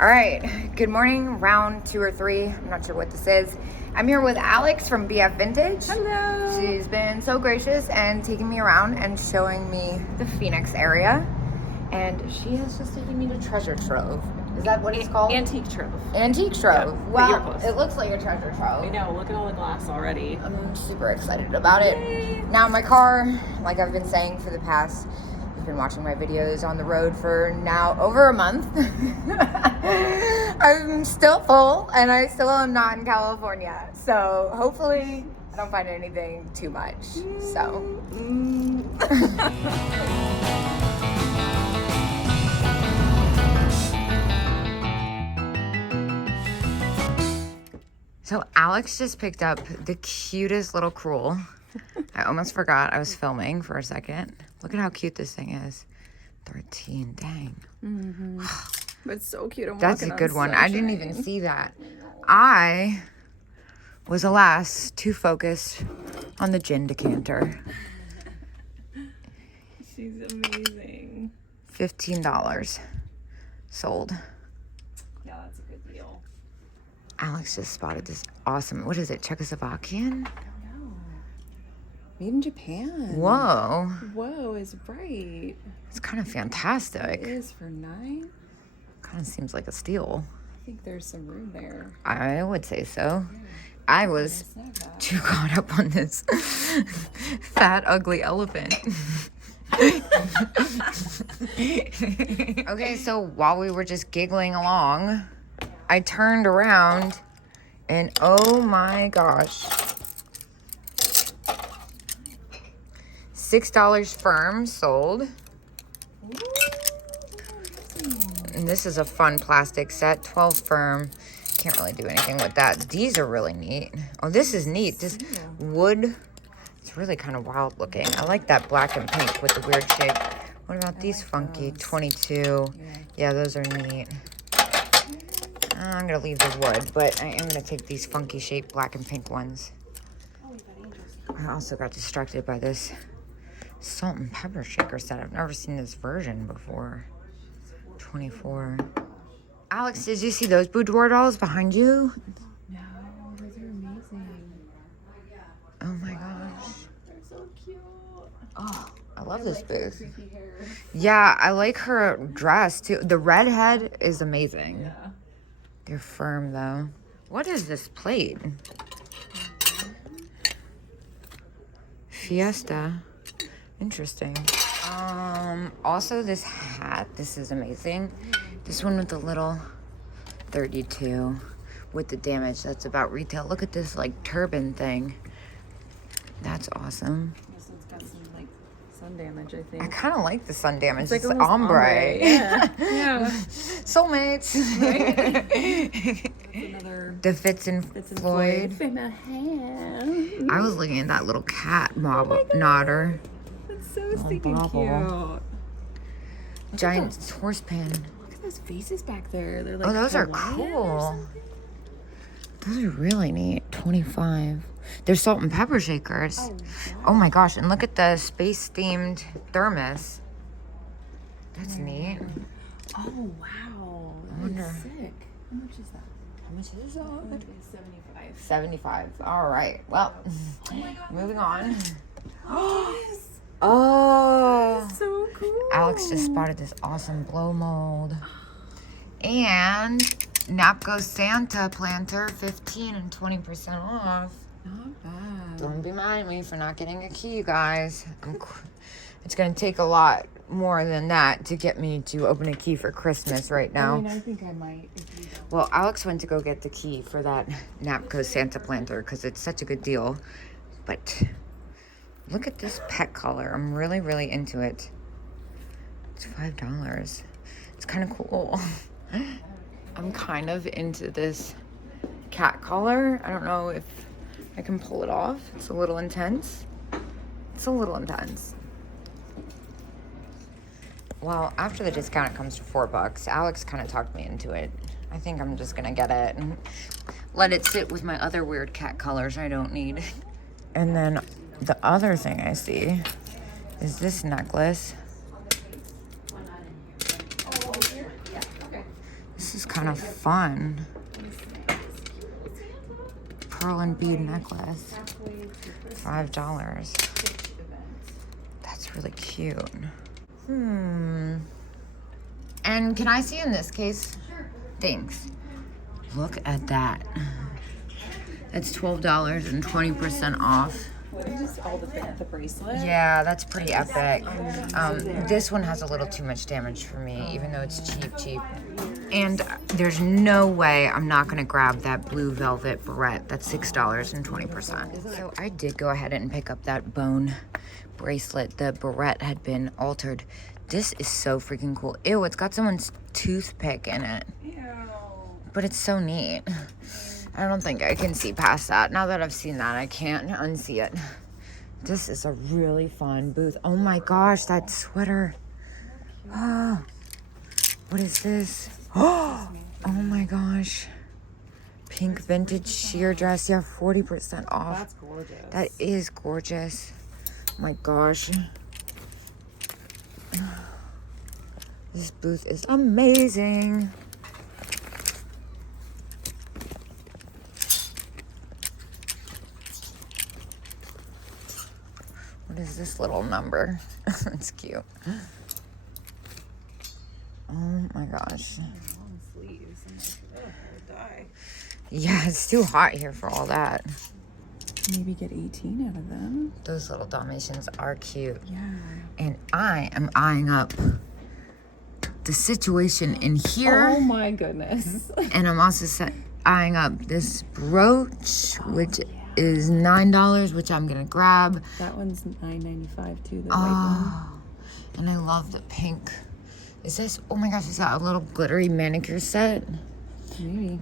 All right, good morning, round 2 or 3. I'm not sure what this is. I'm here with Alex from BF Vintage. Hello. She's been so gracious and taking me around and showing me the Phoenix area. And she has just taken me to Treasure Trove. Is that what it's called? Antique Trove. Antique Trove. Yeah, Wow, it looks like a treasure trove. I know, look at all the glass already. I'm super excited about it. Yay. Now my car, like I've been saying for the past, you've been watching my videos on the road for now over a month. I'm still full and I still am not in California. So hopefully I don't find anything too much. So. So Alex just picked up the cutest little cruel. I almost forgot I was filming for a second. Look at how cute this thing is. 13, dang. Mm-hmm. But it's so cute. That's a good one. I didn't even see that. I was, alas, too focused on the gin decanter. She's amazing. $15 sold. Yeah, that's a good deal. Alex just spotted this awesome, what is it, Czechoslovakian? Made in Japan. Whoa. Whoa, it's bright. It's kind of fantastic. It is for $9. Kind of seems like a steal. I think there's some room there. I would say so. I was too caught up on this fat, ugly elephant. Okay, so while we were just giggling along, I turned around and oh my gosh. $6 firm sold. And this is a fun plastic set, 12 firm. Can't really do anything with that. These are really neat. Oh, this is neat. This wood, it's really kind of wild looking. I like that black and pink with the weird shape. What about these funky? 22. Yeah, those are neat. I'm gonna leave the wood, but I am gonna take these funky shaped black and pink ones. I also got distracted by this salt and pepper shaker set. I've never seen this version before. 24. Alex, did you see those boudoir dolls behind you? No, those are amazing. Oh my gosh. They're so cute. Oh, I love this booth. Yeah, I like her dress too. The redhead is amazing. Yeah. They're firm though. What is this plate? Fiesta. Interesting. Also this hat, this is amazing. This one with the little 32 with the damage. That's about retail. Look at this like turban thing. That's awesome. This one's got some like sun damage, I think. I kind of like the sun damage. It's like it's ombre. Yeah. Yeah. Soulmates. Right? Another The Fitz and Floyd. In my hand. I was looking at that little cat nodder. That's so stinking bobble. cute. Giant horsepan. Look at those faces back there. They're like Oh, those are Hawaiian or cool. something. Those are really neat. 25. They're salt and pepper shakers. Oh, Oh my gosh. And look at the space themed thermos. That's neat. Oh, wow. I wonder. That's sick. How much is that? How much is that? That is 75. 75. All right. Well, moving on. Yes. Oh. So cool. Alex just spotted this awesome blow mold. And Napco Santa planter, 15 and 20% off. Not bad. Don't be mad at me for not getting a key, you guys. It's going to take a lot more than that to get me to open a key for Christmas right now. I mean, I think I might. If you don't. Well, Alex went to go get the key for that Napco Santa planter because it's such a good deal. But look at this pet color. I'm really, really into it. It's $5. It's kind of cool. I'm kind of into this cat collar. I don't know if I can pull it off. It's a little intense. It's a little intense. Well, after the discount, it comes to $4. Alex kind of talked me into it. I think I'm just gonna get it and let it sit with my other weird cat colors I don't need. And then the other thing I see is this necklace. This is kind of fun. Pearl and bead necklace. $5. That's really cute. And can I see in this case? Sure. Thanks. Look at that. That's $12 and 20% off. Just all the bracelet. Yeah, that's pretty epic. This one has a little too much damage for me, even though it's cheap. And there's no way I'm not gonna grab that blue velvet barrette. That's $6 and 20%. So I did go ahead and pick up that bone bracelet. The barrette had been altered. This is so freaking cool. Ew, it's got someone's toothpick in it. Ew. But it's so neat. I don't think I can see past that. Now that I've seen that, I can't unsee it. This is a really fun booth. Oh my gosh, that sweater. Oh, what is this? Oh my gosh. Pink vintage sheer dress. Yeah, 40% off. That's gorgeous. That is gorgeous. Oh my gosh. This booth is amazing. What is this little number? It's cute. Oh my gosh. Long sleeves. I'm like, ugh, I would die. Yeah, it's too hot here for all that. Maybe get 18 out of them. Those little Dalmatians are cute. Yeah. And I am eyeing up the situation in here. Oh my goodness. And I'm also eyeing up this brooch, which is $9, which I'm gonna grab. That one's $9.95 too. The white one. And I love the pink. Is this, oh my gosh, is that a little glittery manicure set? Maybe.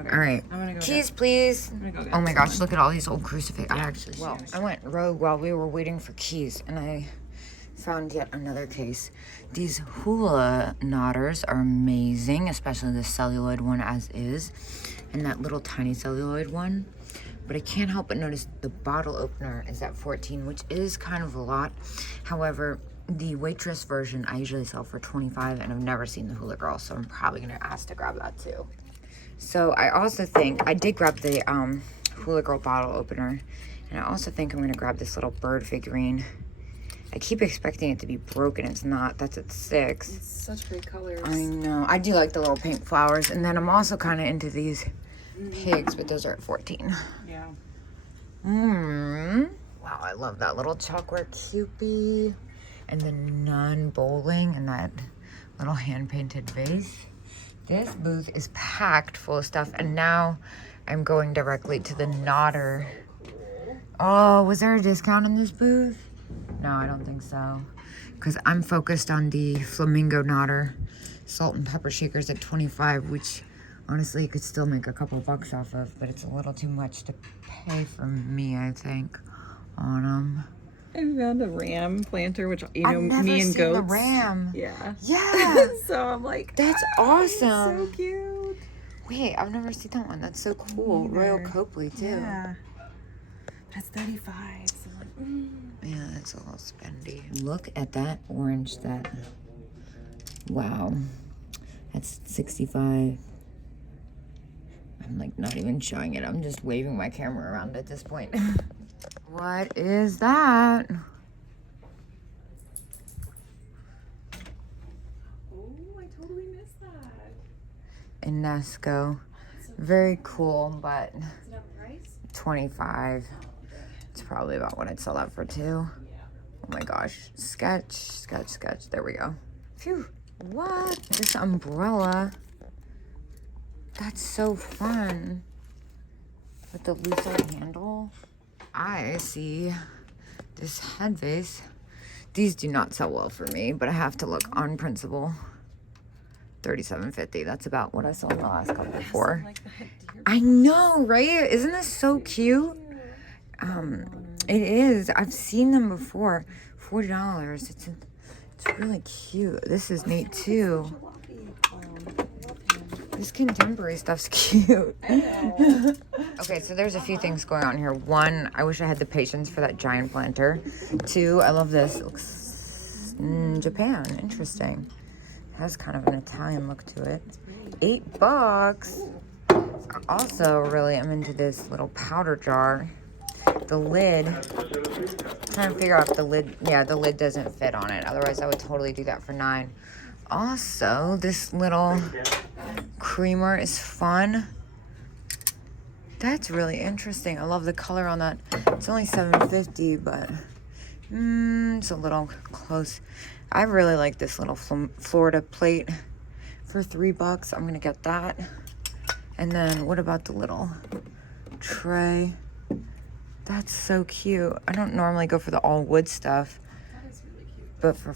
Okay. All right, I'm gonna go keys, please. I'm gonna go get Oh my some gosh, look at all these old crucifixes. Yeah. I went rogue while we were waiting for keys, and I found yet another case. These hula knotters are amazing, especially the celluloid one as is, and that little tiny celluloid one. But I can't help but notice the bottle opener is at $14, which is kind of a lot. However, the waitress version I usually sell for $25, and I've never seen the hula girl, so I'm probably gonna ask to grab that too. So I also think, I did grab the hula girl bottle opener, and I also think I'm gonna grab this little bird figurine. I keep expecting it to be broken. It's not. That's at $6. It's such great colors. I know. I do like the little pink flowers. And then I'm also kind of into these pigs, but those are at $14. Yeah. Wow, I love that little chalkware Cupid. And the nun bowling and that little hand-painted vase. This booth is packed full of stuff. And now I'm going directly to the knotter. Oh, was there a discount in this booth? No, I don't think so. Because I'm focused on the flamingo knotter. Salt and pepper shakers at $25, which honestly could still make a couple bucks off of, but it's a little too much to pay for me, I think, on them. I found a ram planter, which, you know, me and goats. The ram. Yeah. Yeah. So I'm like, that's awesome. So cute. Wait, I've never seen that one. That's so cool. Royal Copley, too. Yeah. That's $35. So I'm like, Yeah, that's a little spendy. Look at that orange that. Wow. That's $65. I'm like not even showing it. I'm just waving my camera around at this point. What is that? Oh, I totally missed that. Inesco. Very cool, but Is it on price? 25. It's probably about what I'd sell that for too. Oh my gosh. Sketch, sketch, sketch. There we go. Phew. What? This umbrella. That's so fun. With the looser handle. I see this head vase. These do not sell well for me, but I have to look on principle. $37.50. That's about what I saw in the last couple for. Like that deer. I know, right? Isn't this so cute? It is. I've seen them before. $40. It's really cute. This is neat too. This contemporary stuff's cute. Okay, so there's a few things going on here. One, I wish I had the patience for that giant planter. Two, I love this. It looks Japan. Interesting. It has kind of an Italian look to it. $8. Also, really, I'm into this little powder jar. The lid, trying to figure out if the lid, yeah, the lid doesn't fit on it. Otherwise, I would totally do that for $9. Also, this little creamer is fun. That's really interesting. I love the color on that. It's only $7.50, but it's a little close. I really like this little Florida plate for $3. I'm gonna get that. And then what about the little tray? That's so cute. I don't normally go for the all wood stuff, That is really cute. but for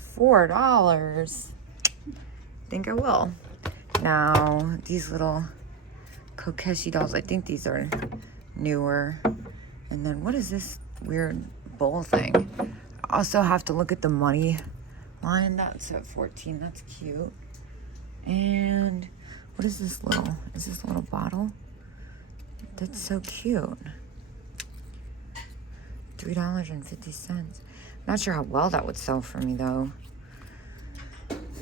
$4, I think I will. Now, these little Kokeshi dolls, I think these are newer. And then what is this weird bowl thing? I also have to look at the money line. That's at 14. That's cute. And what is this little, is this a little bottle? That's so cute. $3.50. Not sure how well that would sell for me though.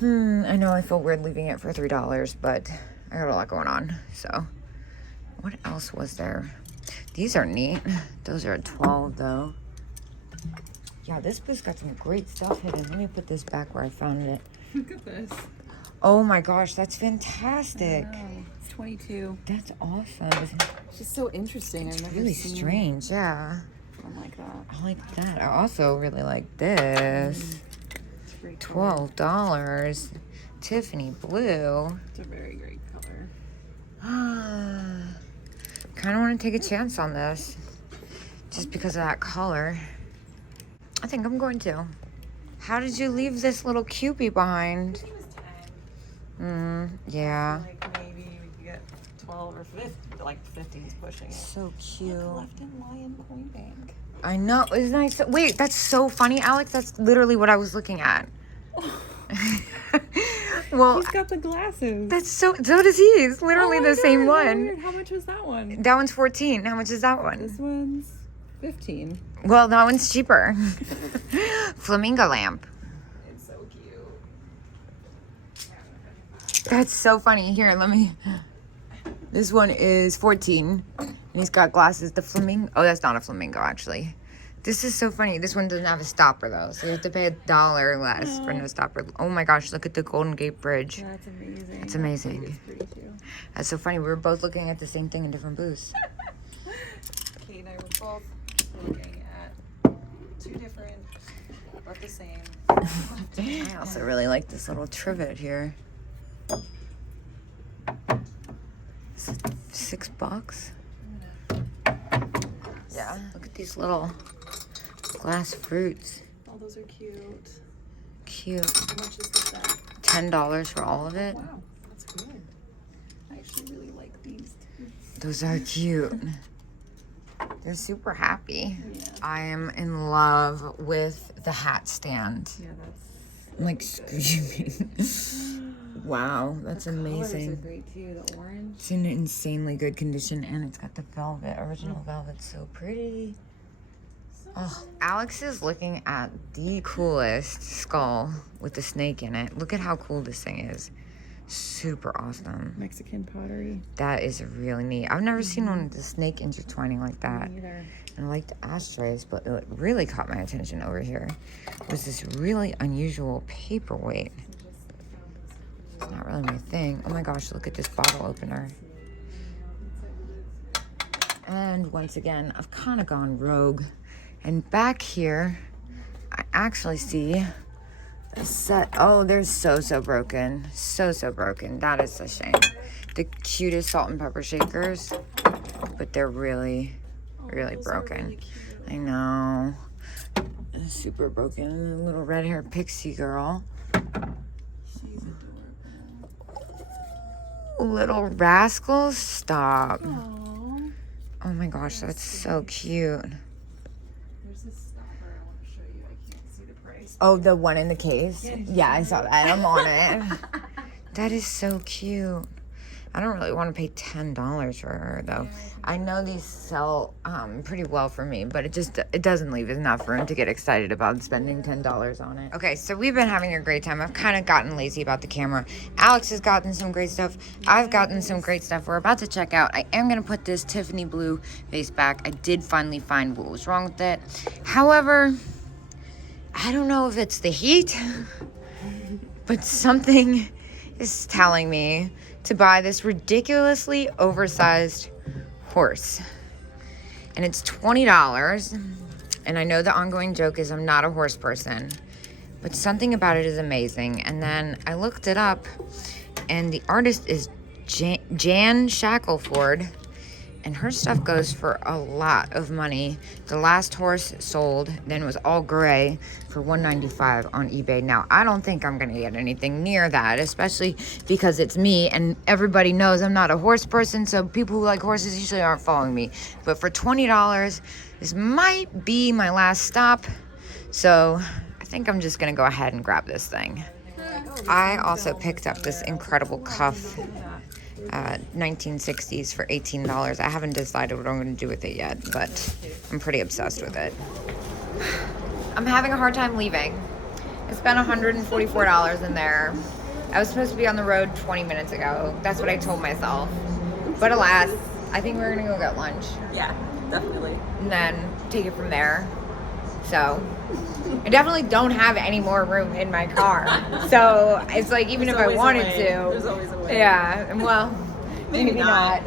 I know I feel weird leaving it for $3, but I got a lot going on. So what else was there? These are neat. Those are at 12 though. Yeah, this booth got some great stuff hidden. Let me put this back where I found it. Look at this. Oh my gosh, that's fantastic. Wow. It's 22. That's awesome. It's just so interesting. I've never Really seen strange, yeah. one like that. I like that. I also really like this. It's a great color. $12. Tiffany blue. It's a very great color. Kind of want to take a chance on this. Just because of that color. I think I'm going to. How did you leave this little Cupid behind? It was 10. Yeah. Like maybe we could get 12 or 50. Like 50 is pushing it. So cute. Left in Lion Coin Bank. I know. Isn't that so? Wait, that's so funny, Alex. That's literally what I was looking at. Well, He's got the glasses. that's so does he. It's literally the same one. Weird. How much was that one? That one's 14. How much is that one? This one's 15. Well, that one's cheaper. Flamingo lamp. It's so cute. That's so funny. Here, let me. This one is 14. And he's got glasses. The flamingo. Oh, that's not a flamingo, actually. This is so funny. This one doesn't have a stopper, though. So you have to pay $1 less for no stopper. Oh my gosh, look at the Golden Gate Bridge. That's amazing. It's amazing. It's pretty too. That's so funny. We were both looking at the same thing in different booths. Kate and I were both looking at two different, but the same. I also really like this little trivet here. Is it $6? Yeah. Look at these little glass fruits. Oh, those are cute. Cute. How much is the set? $10 for all of it. Wow, that's good. I actually really like these too. Those are cute. They're super happy. Yeah. I am in love with the hat stand. Yeah, that's. I'm like screaming. Wow, that's Colors are amazing. great too. The orange. It's in insanely good condition, and it's got the velvet, original velvet, so pretty. Oh, Alex is looking at the coolest skull with the snake in it. Look at how cool this thing is. Super awesome. Mexican pottery. That is really neat. I've never seen one with the snake intertwining like that. Me either. And I like the ashtrays, but what really caught my attention over here was this really unusual paperweight. It's not really my thing. Oh my gosh, look at this bottle opener. And once again, I've kind of gone rogue. And back here, I actually see a set. Oh, they're so broken. So broken. That is a shame. The cutest salt and pepper shakers, but they're really broken. Really I know. Super broken. And a little red haired pixie girl. She's adorable. Little rascals. Stop. Aww. Oh my gosh, that's so cute. There's this stopper I want to show you. I can't see the price. Oh, the one in the case? Yeah, Yeah, I saw that. I'm on it. That is so cute. I don't really want to pay $10 for her though. I know these sell pretty well for me, but it doesn't leave enough room to get excited about spending $10 on it. Okay, so we've been having a great time. I've kind of gotten lazy about the camera. Alex has gotten some great stuff. I've gotten some great stuff. We're about to check out. I am gonna put this Tiffany blue vase back. I did finally find what was wrong with it. However, I don't know if it's the heat, but something is telling me to buy this ridiculously oversized horse. And it's $20. And I know the ongoing joke is I'm not a horse person, but something about it is amazing. And then I looked it up, and the artist is Jan Shackelford, and her stuff goes for a lot of money. The last horse sold, then was all gray, for $195 on eBay. Now, I don't think I'm gonna get anything near that, especially because it's me, and everybody knows I'm not a horse person, so people who like horses usually aren't following me. But for $20, this might be my last stop, so I think I'm just gonna go ahead and grab this thing. I also picked up this incredible cuff, 1960s for $18. I haven't decided what I'm going to do with it yet, but I'm pretty obsessed with it. I'm having a hard time leaving. I spent $144 in there. I was supposed to be on the road 20 minutes ago. That's what I told myself. But alas, I think we're going to go get lunch. Yeah, definitely. And then take it from there. So I definitely don't have any more room in my car. So it's like, even if I wanted to. There's always a way. Yeah, well, maybe not.